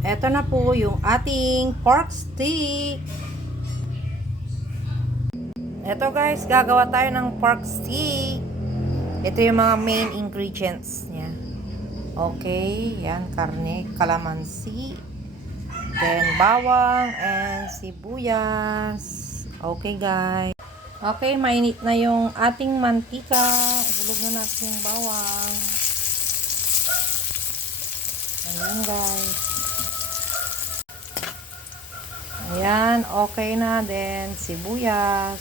Eto na po yung ating pork stick. Eto guys, gagawa tayo ng pork stick. Ito yung mga main ingredients niya. Okay, yan, karne, kalamansi, then bawang and sibuyas. Okay guys. Okay, mainit na yung ating mantika. Ihulog na natin yung bawang. Ayan guys. Ayan, okay na. Then sibuyas.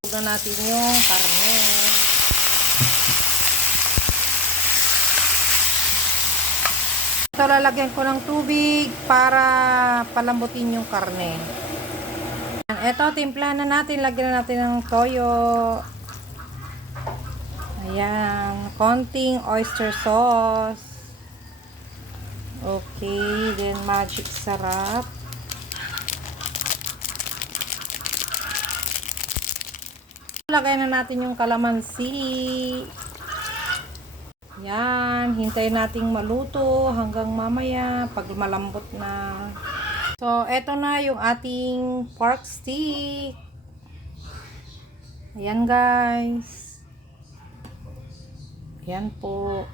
Ihulog na natin yung karne. Ito, lalagyan ko ng tubig para palambutin yung karne. Ito, timpla na natin. Lagyan na natin ng toyo. Ayan. Konting oyster sauce. Okay. Then, magic sarap. Lagyan na natin yung kalamansi. Yan, hintayin nating maluto hanggang mamaya pag malambot na. So, eto na yung ating pork stick. Ayan guys. Ayan po.